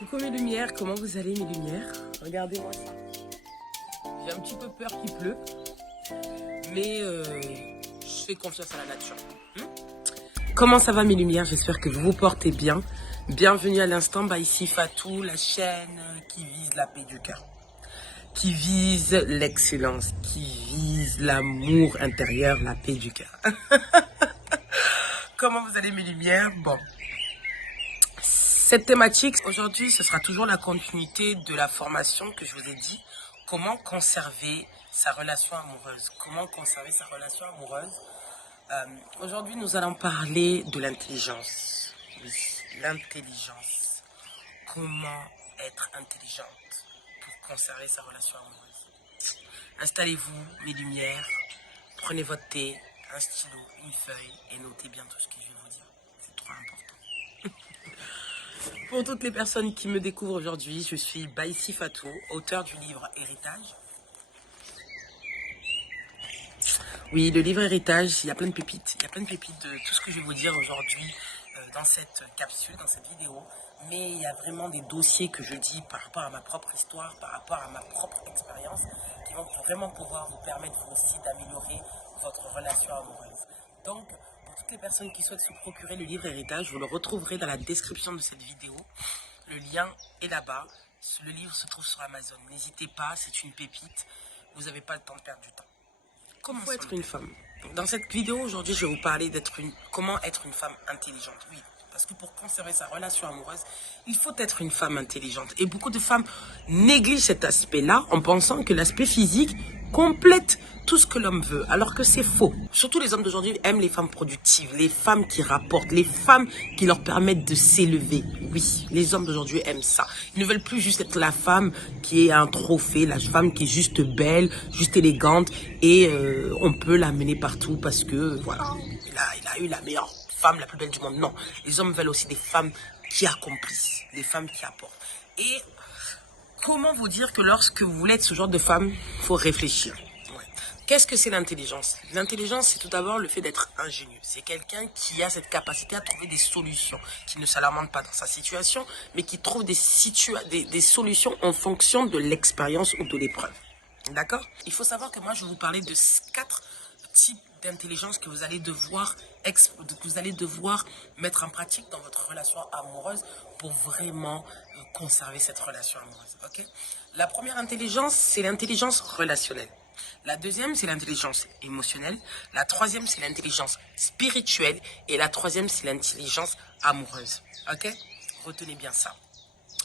Coucou mes lumières, comment vous allez mes lumières? Regardez-moi ça. J'ai un petit peu peur qu'il pleut, mais je fais confiance à la nature. Comment ça va mes lumières? J'espère que vous vous portez bien. Bienvenue à l'instant by ici Fatou, la chaîne qui vise la paix du cœur, qui vise l'excellence, qui vise l'amour intérieur, la paix du cœur. Comment vous allez mes lumières? Bon. Cette thématique, aujourd'hui, ce sera toujours la continuité de la formation que je vous ai dit. Comment conserver sa relation amoureuse? Comment conserver sa relation amoureuse? Aujourd'hui, nous allons parler de l'intelligence. Oui, l'intelligence. Comment être intelligente pour conserver sa relation amoureuse? Installez-vous, mes lumières. Prenez votre thé, un stylo, une feuille et notez bien tout ce que je vais vous dire. C'est trop important. Pour toutes les personnes qui me découvrent aujourd'hui, je suis Baïssi Fatou, auteur du livre Héritage. Oui, le livre Héritage, il y a plein de pépites. Il y a plein de pépites de tout ce que je vais vous dire aujourd'hui dans cette capsule, dans cette vidéo. Mais il y a vraiment des dossiers que je dis par rapport à ma propre histoire, par rapport à ma propre expérience, qui vont vraiment pouvoir vous permettre vous aussi d'améliorer votre relation amoureuse. Donc, pour toutes les personnes qui souhaitent se procurer le livre Héritage, vous le retrouverez dans la description de cette vidéo. Le lien est là-bas. Le livre se trouve sur Amazon. N'hésitez pas, c'est une pépite. Vous n'avez pas le temps de perdre du temps. Comment être une femme? Dans cette vidéo aujourd'hui, je vais vous parler comment être une femme intelligente. Oui, parce que pour conserver sa relation amoureuse, il faut être une femme intelligente. Et beaucoup de femmes négligent cet aspect-là en pensant que l'aspect physique complète tout ce que l'homme veut, alors que c'est faux. Surtout les hommes d'aujourd'hui aiment les femmes productives, les femmes qui rapportent, les femmes qui leur permettent de s'élever. Oui, les hommes d'aujourd'hui aiment ça. Ils ne veulent plus juste être la femme qui est un trophée, la femme qui est juste belle, juste élégante, et on peut la mener partout parce que, voilà, il a eu la meilleure femme, la plus belle du monde. Non, les hommes veulent aussi des femmes qui accomplissent, des femmes qui apportent. Et comment vous dire que lorsque vous voulez être ce genre de femme, il faut réfléchir. Ouais. Qu'est-ce que c'est l'intelligence? L'intelligence, c'est tout d'abord le fait d'être ingénieux. C'est quelqu'un qui a cette capacité à trouver des solutions, qui ne s'alamente pas dans sa situation, mais qui trouve des solutions en fonction de l'expérience ou de l'épreuve. D'accord? Il faut savoir que moi, je vais vous parler de 4 types d'intelligence que vous allez devoir mettre en pratique dans votre relation amoureuse pour vraiment conserver cette relation amoureuse. Ok? La première intelligence, c'est l'intelligence relationnelle. La deuxième, c'est l'intelligence émotionnelle. La troisième, c'est l'intelligence spirituelle. Et la troisième, c'est l'intelligence amoureuse. Ok? Retenez bien ça.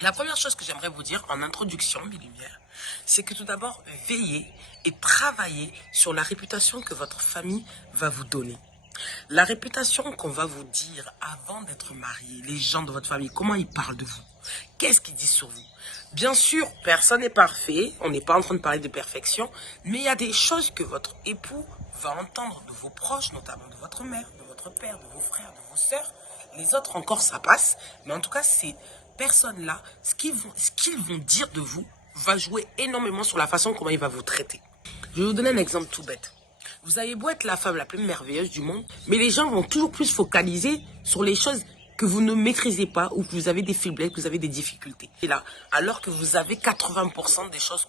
La première chose que j'aimerais vous dire en introduction, mes lumières, c'est que tout d'abord, veillez et travaillez sur la réputation que votre famille va vous donner. La réputation qu'on va vous dire avant d'être marié, les gens de votre famille, comment ils parlent de vous? Qu'est-ce qu'ils disent sur vous? Bien sûr, personne n'est parfait, on n'est pas en train de parler de perfection, mais il y a des choses que votre époux va entendre de vos proches, notamment de votre mère, de votre père, de vos frères, de vos sœurs. Les autres encore, ça passe, mais en tout cas, ces personnes-là, ce qu'ils vont dire de vous va jouer énormément sur la façon comment il va vous traiter. Je vais vous donner un exemple tout bête. Vous avez beau être la femme la plus merveilleuse du monde, mais les gens vont toujours plus focaliser sur les choses que vous ne maîtrisez pas ou que vous avez des faiblesses, que vous avez des difficultés. Et là, alors que vous avez 80% des choses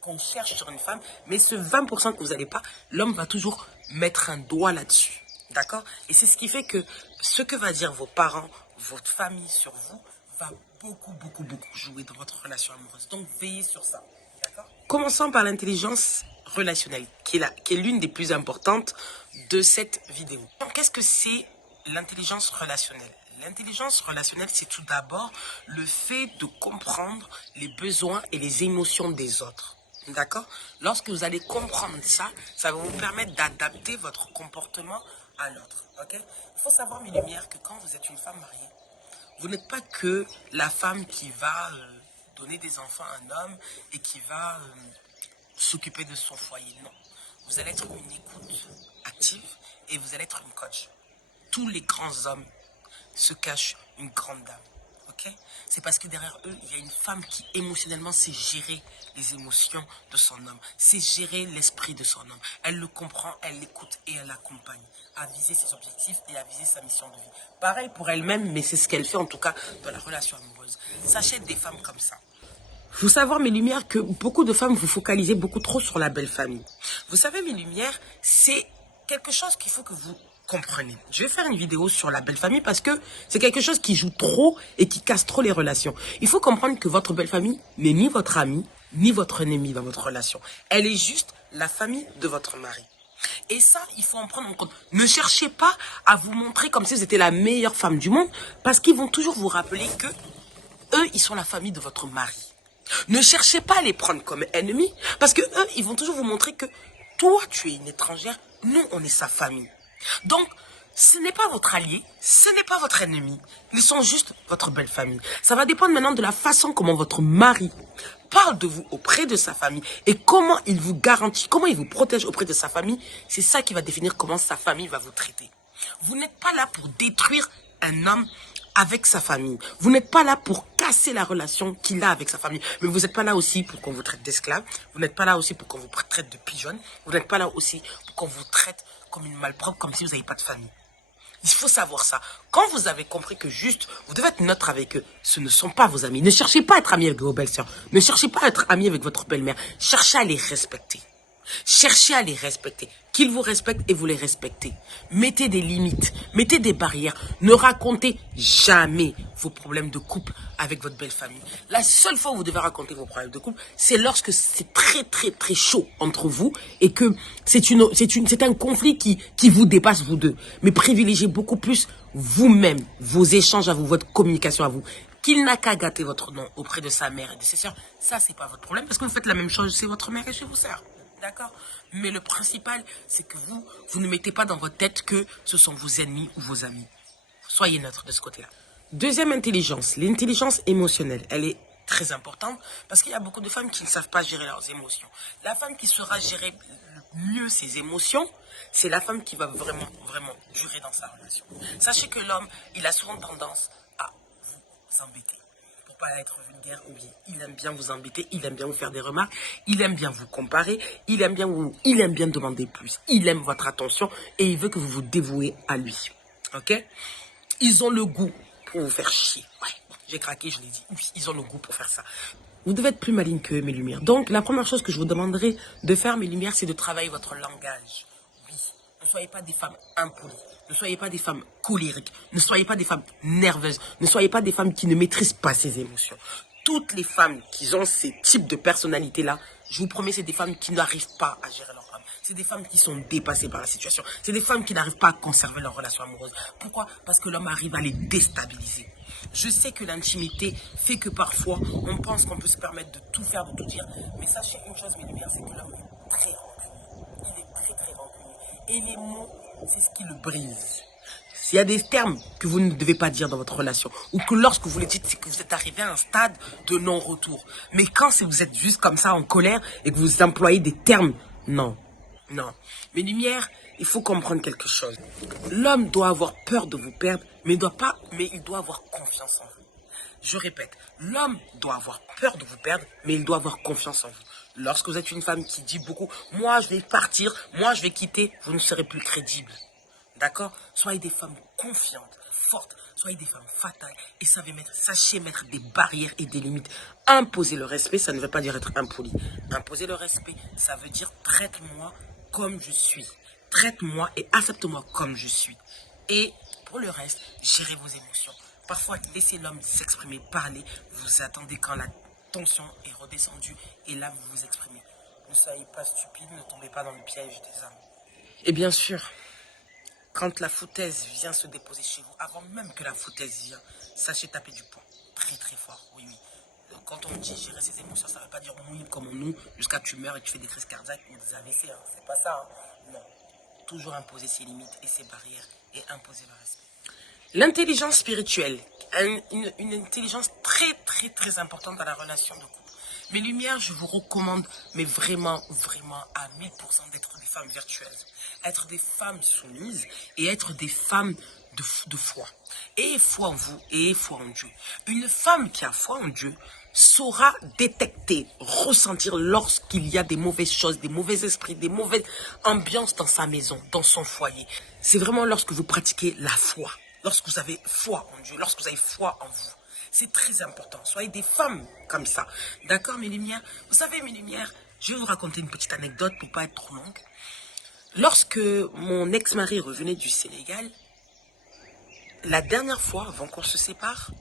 qu'on cherche sur une femme, mais ce 20% que vous n'avez pas, l'homme va toujours mettre un doigt là-dessus. D'accord? Et c'est ce qui fait que ce que va dire vos parents, votre famille sur vous, va beaucoup jouer dans votre relation amoureuse. Donc, veillez sur ça. D'accord? Commençons par l'intelligence relationnelle, qui est l'une des plus importantes de cette vidéo. Donc, qu'est-ce que c'est l'intelligence relationnelle? L'intelligence relationnelle, c'est tout d'abord le fait de comprendre les besoins et les émotions des autres. D'accord? Lorsque vous allez comprendre ça, ça va vous permettre d'adapter votre comportement à l'autre. Ok? Il faut savoir, mes lumières, que quand vous êtes une femme mariée, vous n'êtes pas que la femme qui va donner des enfants à un homme et qui va s'occuper de son foyer. Non. Vous allez être une écoute active et vous allez être une coach. Tous les grands hommes se cachent une grande dame. Ok? ok? C'est parce que derrière eux, il y a une femme qui émotionnellement sait gérer les émotions de son homme, sait gérer l'esprit de son homme. Elle le comprend, elle l'écoute et elle l'accompagne à viser ses objectifs et à viser sa mission de vie. Pareil pour elle-même, mais c'est ce qu'elle fait en tout cas dans la relation amoureuse. Sachez des femmes comme ça. Faut savoir, mes lumières, que beaucoup de femmes vous focalisez beaucoup trop sur la belle famille. Vous savez, mes lumières, c'est quelque chose qu'il faut que vous compreniez. Je vais faire une vidéo sur la belle famille parce que c'est quelque chose qui joue trop et qui casse trop les relations. Il faut comprendre que votre belle famille n'est ni votre amie, ni votre ennemi dans votre relation. Elle est juste la famille de votre mari. Et ça, il faut en prendre en compte. Ne cherchez pas à vous montrer comme si vous étiez la meilleure femme du monde parce qu'ils vont toujours vous rappeler que eux, ils sont la famille de votre mari. Ne cherchez pas à les prendre comme ennemis, parce que eux, ils vont toujours vous montrer que toi, tu es une étrangère, nous, on est sa famille. Donc, ce n'est pas votre allié, ce n'est pas votre ennemi, ils sont juste votre belle famille. Ça va dépendre maintenant de la façon comment votre mari parle de vous auprès de sa famille et comment il vous garantit, comment il vous protège auprès de sa famille. C'est ça qui va définir comment sa famille va vous traiter. Vous n'êtes pas là pour détruire un homme avec sa famille. Vous n'êtes pas là pour casser la relation qu'il a avec sa famille. Mais vous n'êtes pas là aussi pour qu'on vous traite d'esclave. Vous n'êtes pas là aussi pour qu'on vous traite de pigeonne. Vous n'êtes pas là aussi pour qu'on vous traite comme une malpropre, comme si vous n'avez pas de famille. Il faut savoir ça. Quand vous avez compris que juste, vous devez être neutre avec eux, ce ne sont pas vos amis. Ne cherchez pas à être ami avec vos belles-sœurs. Ne cherchez pas à être ami avec votre belle-mère. Cherchez à les respecter. Cherchez à les respecter. Qu'ils vous respectent et vous les respectez. Mettez des limites, mettez des barrières. Ne racontez jamais vos problèmes de couple avec votre belle famille. La seule fois où vous devez raconter vos problèmes de couple, c'est lorsque c'est très très très chaud entre vous et que c'est un conflit qui vous dépasse vous deux. Mais privilégiez beaucoup plus vous-même, vos échanges à vous, votre communication à vous. Qu'il n'a qu'à gâter votre nom auprès de sa mère et de ses sœurs. Ça, c'est pas votre problème parce que vous faites la même chose chez votre mère et chez vos sœurs. D'accord? Mais le principal, c'est que vous ne mettez pas dans votre tête que ce sont vos ennemis ou vos amis. Soyez neutre de ce côté-là. Deuxième intelligence, l'intelligence émotionnelle. Elle est très importante parce qu'il y a beaucoup de femmes qui ne savent pas gérer leurs émotions. La femme qui saura gérer mieux ses émotions, c'est la femme qui va vraiment, vraiment durer dans sa relation. Sachez que l'homme, il a souvent tendance à vous embêter. Pas être vulgaire, ou bien il aime bien vous embêter, il aime bien vous faire des remarques, il aime bien vous comparer, il aime bien demander plus, il aime votre attention et il veut que vous vous dévouez à lui. Ok? Ils ont le goût pour vous faire chier. Ouais, j'ai craqué, je l'ai dit. Oui, ils ont le goût pour faire ça. Vous devez être plus maligne que mes lumières. Donc, la première chose que je vous demanderai de faire, mes lumières, c'est de travailler votre langage. Oui, ne soyez pas des femmes impolies. Ne soyez pas des femmes colériques. Ne soyez pas des femmes nerveuses. Ne soyez pas des femmes qui ne maîtrisent pas ses émotions. Toutes les femmes qui ont ces types de personnalités-là, je vous promets, c'est des femmes qui n'arrivent pas à gérer leur femme. C'est des femmes qui sont dépassées par la situation. C'est des femmes qui n'arrivent pas à conserver leur relation amoureuse. Pourquoi? Parce que l'homme arrive à les déstabiliser. Je sais que l'intimité fait que parfois, on pense qu'on peut se permettre de tout faire, de tout dire. Mais sachez une chose, mes lumières, c'est que l'homme est très rancunier. Il est très, très rancunier. Et les mots, c'est ce qui le brise. Il y a des termes que vous ne devez pas dire dans votre relation. Ou que lorsque vous les dites, c'est que vous êtes arrivé à un stade de non-retour. Mais quand vous êtes juste comme ça en colère et que vous employez des termes, non. Non. Mes lumières, il faut comprendre quelque chose. L'homme doit avoir peur de vous perdre, mais il doit avoir confiance en vous. Je répète, l'homme doit avoir peur de vous perdre, mais il doit avoir confiance en vous. Lorsque vous êtes une femme qui dit beaucoup, moi je vais partir, moi je vais quitter, vous ne serez plus crédible. D'accord? Soyez des femmes confiantes, fortes, soyez des femmes fatales et sachez mettre des barrières et des limites. Imposer le respect, ça ne veut pas dire être impoli. Imposer le respect, ça veut dire traite-moi comme je suis. Traite-moi et accepte-moi comme je suis. Et pour le reste, gérez vos émotions. Parfois, laissez l'homme s'exprimer, parler. Vous attendez quand la tension est redescendue et là, vous vous exprimez. Ne soyez pas stupide, ne tombez pas dans le piège des hommes. Et bien sûr, quand la foutaise vient se déposer chez vous, avant même que la foutaise vienne, sachez taper du poing. Très très fort, oui, oui. Donc, quand on dit gérer ses émotions, ça ne veut pas dire mouiller comme nous, jusqu'à que tu meurs et tu fais des crises cardiaques ou des AVC. Hein. C'est pas ça. Hein. Non. Toujours imposer ses limites et ses barrières et imposer le respect. L'intelligence spirituelle, une intelligence très très très importante dans la relation de couple. Mes lumières, je vous recommande, mais vraiment, vraiment à 1000% d'être des femmes vertueuses. Être des femmes soumises et être des femmes de foi. Ayez foi en vous et ayez foi en Dieu. Une femme qui a foi en Dieu saura détecter, ressentir lorsqu'il y a des mauvaises choses, des mauvais esprits, des mauvaises ambiances dans sa maison, dans son foyer. C'est vraiment lorsque vous pratiquez la foi, lorsque vous avez foi en Dieu, lorsque vous avez foi en vous. C'est très important. Soyez des femmes comme ça. D'accord, mes lumières? Vous savez, mes lumières, je vais vous raconter une petite anecdote pour pas être trop longue. Lorsque mon ex-mari revenait du Sénégal, la dernière fois, avant qu'on se sépare,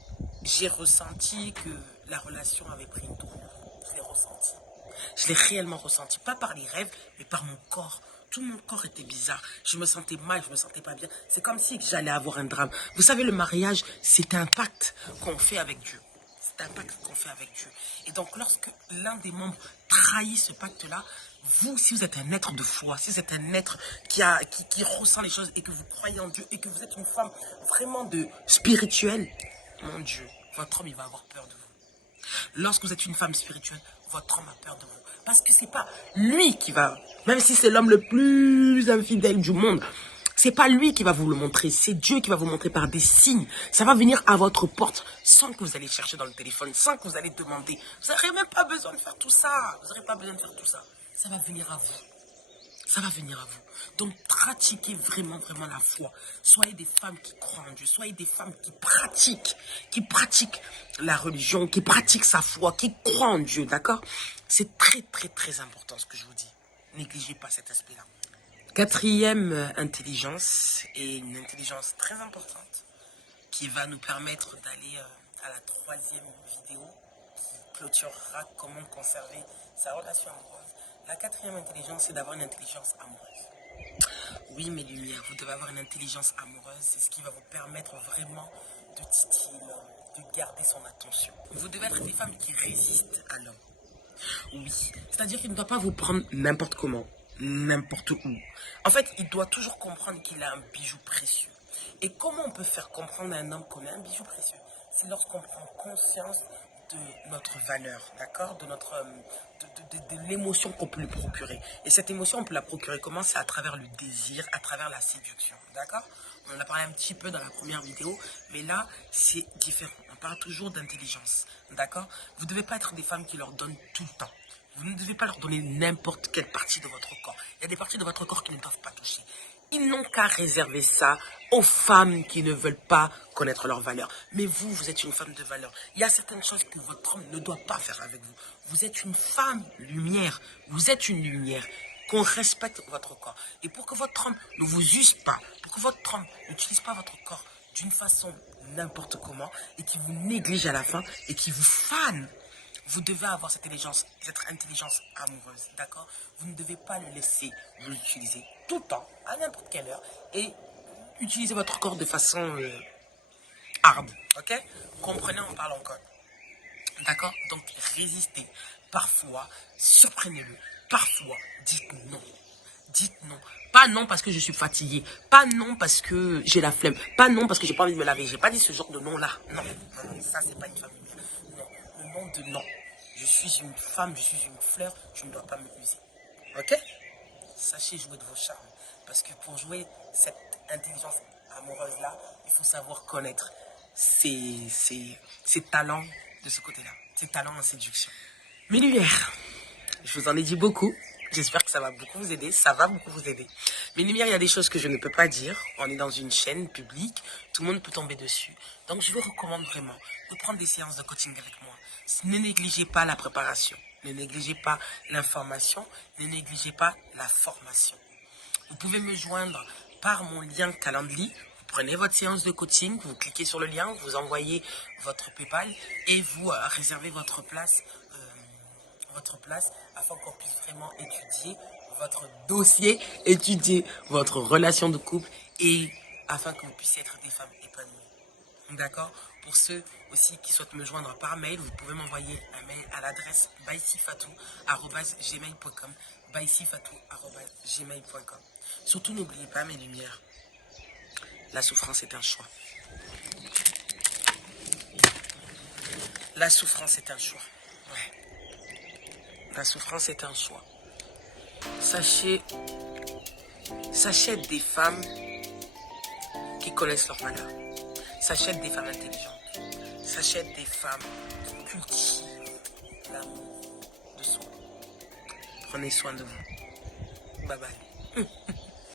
j'ai ressenti que la relation avait pris une tournure. Je l'ai ressenti. Je l'ai réellement ressenti. Pas par les rêves, mais par mon corps. Tout mon corps était bizarre. Je me sentais mal, je me sentais pas bien. C'est comme si j'allais avoir un drame. Vous savez, le mariage, c'est un pacte qu'on fait avec Dieu. C'est un pacte qu'on fait avec Dieu. Et donc, lorsque l'un des membres trahit ce pacte-là, vous, si vous êtes un être de foi, si vous êtes un être qui ressent les choses et que vous croyez en Dieu et que vous êtes une femme vraiment spirituelle, mon Dieu, votre homme, il va avoir peur de vous. Lorsque vous êtes une femme spirituelle, votre homme a peur de vous. Parce que c'est pas lui qui va, même si c'est l'homme le plus infidèle du monde, c'est pas lui qui va vous le montrer, c'est Dieu qui va vous montrer par des signes. Ça va venir à votre porte sans que vous allez chercher dans le téléphone, sans que vous allez demander. Vous n'aurez même pas besoin de faire tout ça. Vous n'aurez pas besoin de faire tout ça. Ça va venir à vous. Ça va venir à vous. Donc, pratiquez vraiment, vraiment la foi. Soyez des femmes qui croient en Dieu. Soyez des femmes qui pratiquent la religion, qui pratiquent sa foi, qui croient en Dieu, d'accord? C'est très, très, très important ce que je vous dis. Négligez pas cet aspect-là. Quatrième intelligence, et une intelligence très importante, qui va nous permettre d'aller à la troisième vidéo, qui clôturera comment conserver sa relation amoureuse. La quatrième intelligence, c'est d'avoir une intelligence amoureuse. Oui, mes lumières, vous devez avoir une intelligence amoureuse. C'est ce qui va vous permettre vraiment de titiller l'homme, de garder son attention. Vous devez être des femmes qui résistent à l'homme. Oui, c'est-à-dire qu'il ne doit pas vous prendre n'importe comment, n'importe où. En fait, il doit toujours comprendre qu'il a un bijou précieux. Et comment on peut faire comprendre à un homme qu'on a un bijou précieux? C'est lorsqu'on prend conscience de notre valeur, d'accord, de l'émotion qu'on peut lui procurer. Et cette émotion, on peut la procurer comment? C'est à travers le désir, à travers la séduction, d'accord? On en a parlé un petit peu dans la première vidéo, mais là, c'est différent. On parle toujours d'intelligence, d'accord? Vous ne devez pas être des femmes qui leur donnent tout le temps. Vous ne devez pas leur donner n'importe quelle partie de votre corps. Il y a des parties de votre corps qui ne doivent pas toucher. Ils n'ont qu'à réserver ça aux femmes qui ne veulent pas connaître leur valeur. Mais vous, vous êtes une femme de valeur. Il y a certaines choses que votre homme ne doit pas faire avec vous. Vous êtes une femme lumière. Vous êtes une lumière. Qu'on respecte votre corps. Et pour que votre homme ne vous use pas, pour que votre homme n'utilise pas votre corps d'une façon n'importe comment, et qui vous néglige à la fin, et qui vous fane, vous devez avoir cette intelligence amoureuse, d'accord? Vous ne devez pas le laisser vous utiliser tout le temps, à n'importe quelle heure, et utiliser votre corps de façon hard, ok? Comprenez, on parle en code. D'accord? Donc, résistez. Parfois, surprenez-le. Parfois, dites non. Dites non. Pas non parce que je suis fatiguée. Pas non parce que j'ai la flemme. Pas non parce que j'ai pas envie de me laver. J'ai pas dit ce genre de non-là. Non, non, ça, c'est pas une femme. Non, le nom de non. Je suis une femme, je suis une fleur, je ne dois pas me user. Ok? Sachez jouer de vos charmes. Parce que pour jouer cette intelligence amoureuse-là, il faut savoir connaître ses talents de ce côté-là. Ses talents en séduction. Mes lumières, je vous en ai dit beaucoup. J'espère que ça va beaucoup vous aider. Ça va beaucoup vous aider. Mes lumières, il y a des choses que je ne peux pas dire. On est dans une chaîne publique. Tout le monde peut tomber dessus. Donc, je vous recommande vraiment de prendre des séances de coaching avec moi. Ne négligez pas la préparation. Ne négligez pas l'information. Ne négligez pas la formation. Vous pouvez me joindre par mon lien Calendly. Vous prenez votre séance de coaching, vous cliquez sur le lien, vous envoyez votre PayPal et vous réservez votre place afin qu'on puisse vraiment étudier votre dossier, étudier votre relation de couple et afin que vous puissiez être des femmes épanouies. D'accord? Pour ceux aussi qui souhaitent me joindre par mail, vous pouvez m'envoyer un mail à l'adresse baisifatou@gmail.com baisifatou@gmail.com. Surtout, n'oubliez pas, mes lumières, la souffrance est un choix. La souffrance est un choix. Ouais. La souffrance est un choix. Sachez être des femmes qui connaissent leurs valeurs. S'achètent des femmes intelligentes. S'achètent des femmes qui cultivent l'amour de soi. Prenez soin de vous. Bye bye.